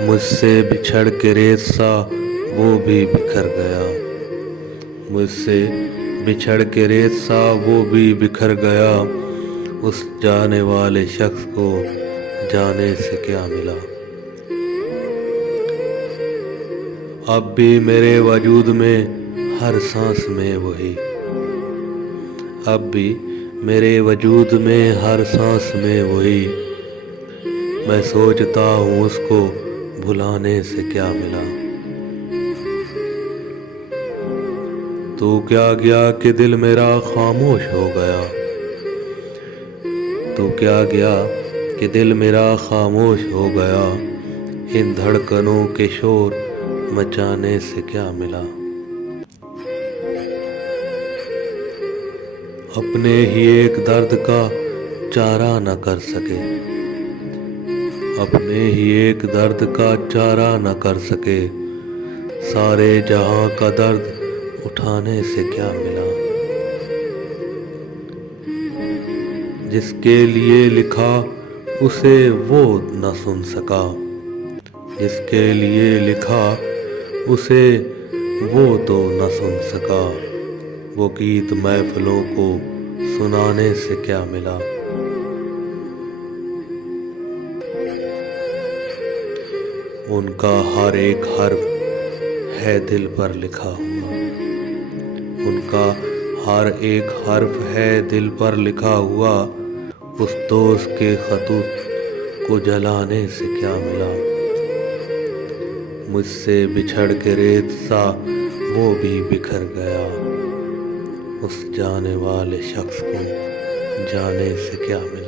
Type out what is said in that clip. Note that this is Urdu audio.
مجھ سے بچھڑ کے ریت سا وہ بھی بکھر گیا، مجھ سے بچھڑ کے ریت سا وہ بھی بکھر گیا، اس جانے والے شخص کو جانے سے کیا ملا۔ اب بھی میرے وجود میں ہر سانس میں وہی، اب بھی میرے وجود میں ہر سانس میں وہی، میں سوچتا ہوں اس کو بھلانے سے کیا ملا۔ تو کیا گیا کہ دل میرا خاموش ہو گیا، تو کیا گیا کہ دل میرا خاموش ہو گیا، ان دھڑکنوں کے شور مچانے سے کیا ملا۔ اپنے ہی ایک درد کا چارہ نہ کر سکے، اپنے ہی ایک درد کا چارہ نہ کر سکے، سارے جہاں کا درد اٹھانے سے کیا ملا۔ جس کے لیے لکھا اسے وہ نہ سن سکا، جس کے لیے لکھا اسے وہ تو نہ سن سکا، وہ گیت محفلوں کو سنانے سے کیا ملا۔ ان کا ہر ایک حرف ہے دل پر لکھا ہوا، ان کا ہر ایک حرف ہے دل پر لکھا ہوا، اس دوست کے خطوط کو جلانے سے کیا ملا۔ مجھ سے بچھڑ کے ریت سا وہ بھی بکھر گیا، اس جانے والے شخص کو جانے سے کیا ملا۔